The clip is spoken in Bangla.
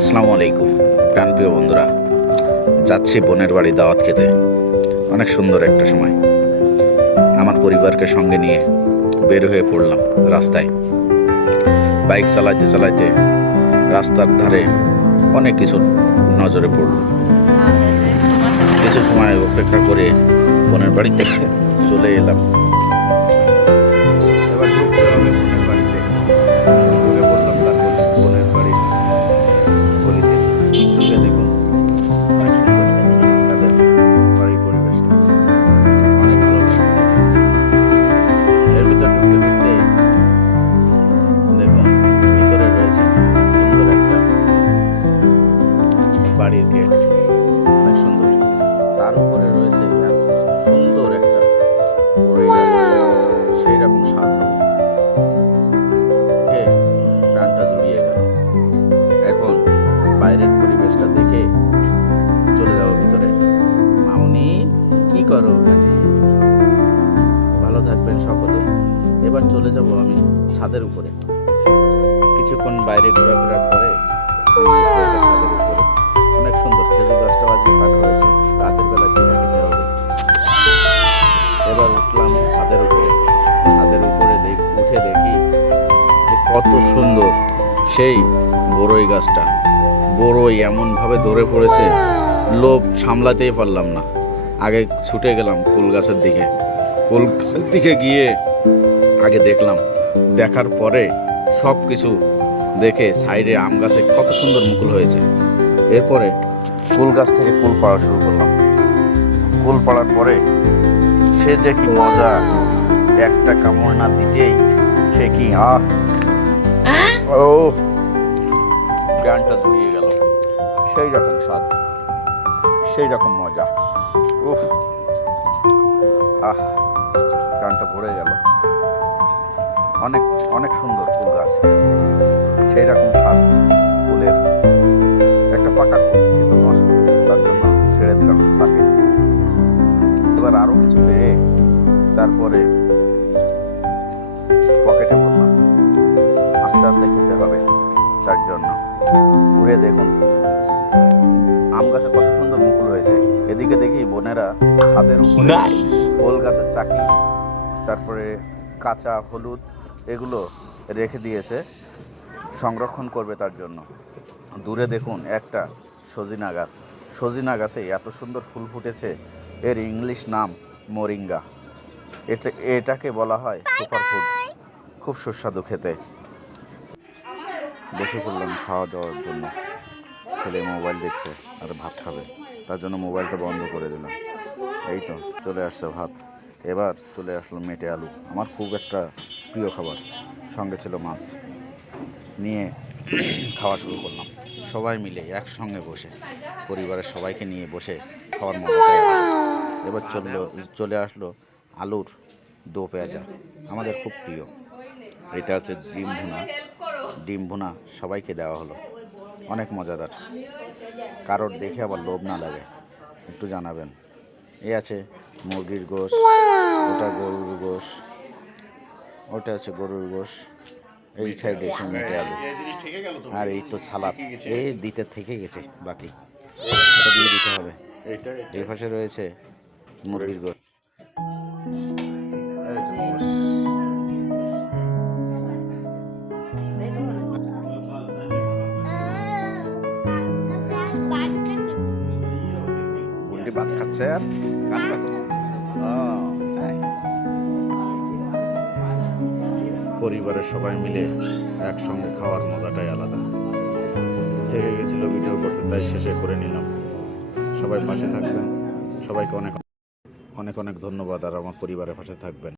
আসসালামু আলাইকুম প্রাণপ্রিয় বন্ধুরা, যাচ্ছি বোনের বাড়ি দাওয়াত খেতে। অনেক সুন্দর একটা সময়। আমার পরিবারকে সঙ্গে নিয়ে বের হয়ে পড়লাম রাস্তায়। বাইক চালাইতে চালাইতে রাস্তার ধারে অনেক কিছু নজরে পড়ল। কিছু সময় অপেক্ষা করে বোনের বাড়িতে চলে এলাম। এবার ঢুকতে হবে বোনের বাড়িতে। ঢুকে পড়লাম তার বোনের বাড়ির গলিতে। ঢুকে দেখুন অনেক সুন্দর তাদের বাড়ির পরিবেশটা, অনেক ভালো লাগছে দেখে। এর ভিতর ঢুকতে ঢুকতে দেখুন ভিতরে রয়েছে সুন্দর একটা বাড়ির গেট, অনেক সুন্দর। তার উপরে রয়েছে সুন্দর একটা বড়ই গাছ, সেই রকম স্বাদ হবে, প্রাণটা জুড়িয়ে গেল। এখন বাইরের পরিবেশটা দেখে চলে যাবো ভিতরে। মামুনি কি করো ওখানে? ভালো থাকবেন সকলে। এবার চলে যাব আমি ছাদের উপরে। কিছুক্ষণ বাইরে ঘোরাফেরার পরে ছাদের উপরে অনেক সুন্দর খেজুর গাছটাও আজকে কাটা হয়েছে, রাতের বেলা পিঠা খেতে হবে। এবার উঠলাম ছাদের উপরে। ছাদের উপরে উঠে দেখি যে কত সুন্দর সেই বড়ই গাছটা। বড়ই এমনভাবে ধরে পড়েছে, লোভ সামলাতেই পারলাম না। আগে ছুটে গেলাম কুল গাছের দিকে। কুল গাছের দিকে গিয়ে আগে দেখলাম, দেখার পরে সব কিছু দেখে সাইডে আম গাছে কত সুন্দর মুকুল হয়েছে। এরপরে কুল গাছ থেকে কুল পাড়া শুরু করলাম। কুল পাড়ার পরে সে যে কি মজা, একটা কামড় না দিতেই সে কি ও প্রাণটা জুড়িয়ে গেল। সেই রকম স্বাদ, সেই রকম মজা। উফ, প্রাণটা ভরে গেল। অনেক অনেক সুন্দর কুল গাছ, সেই রকম স্বাদ কুলের। একটা পাকা কুল কিন্তু নষ্ট, তার জন্য ছেড়ে দিলাম তাকে। এবার আরো কিছু পেয়ে তারপরে পকেটে ভরলাম। আস্তে আস্তে খেতে হবে, তার জন্য ঘুরে দেখুন আম গাছে কত সুন্দর মুকুল হয়েছে। এদিকে দেখি বোনেরা ছাদের উপরে ওল গাছের চাকি, তারপরে কাঁচা হলুদ এগুলো রেখে দিয়েছে, সংরক্ষণ করবে তার জন্য। দূরে দেখুন একটা সজিনা গাছ। সজিনা গাছে এত সুন্দর ফুল ফুটেছে, এর ইংলিশ নাম মোরিঙ্গা। এটাকে বলা হয় সুপারফুড, খুব সুস্বাদু খেতে। বসে পড়লাম খাওয়া দাওয়ার জন্য। ছেলে মোবাইল দেখছে আর ভাত খাবে, তার জন্য মোবাইলটা বন্ধ করে দিলাম। এই তো চলে আসছে ভাত। এবার চলে আসলো মেটে আলু, আমার খুব একটা প্রিয় খাবার। সঙ্গে ছিল মাছ। নিয়ে খাওয়া শুরু করলাম সবাই মিলে একসঙ্গে বসে, পরিবারের সবাইকে নিয়ে বসে খাওয়ার মজাটাই আলাদা। এবার চলে আসলো আলুর দো পেঁয়াজা, আমাদের খুব প্রিয়। এটা আছে ডিম ভুনা। ডিম ভুনা সবাইকে দেওয়া হলো, অনেক মজাদার। কারোর দেখে আবার লোভ না লাগে একটু জানাবেন। এই আছে মুরগির গোশ, ওটা গরুর গোশ, ওটা আছে গরুর গোশ। এই সাইডে এসে মেটে আলু, আর এই তো সালাদ। এই দিতে থেকে গেছে, বাকি এটা দিয়ে দিতে হবে। এই পাশে রয়েছে মুরগির গোশ। বুলটি ভাত খাচ্ছে আর পরিবারের সবাই মিলে একসঙ্গে খাওয়ার মজাটাই আলাদা। থেকে গেছিল ভিডিও করতে, তাই শেষে করে নিলাম। সবাই পাশে থাকবেন, সবাইকে অনেক অনেক অনেক ধন্যবাদ। আর আমার পরিবারের পাশে থাকবেন।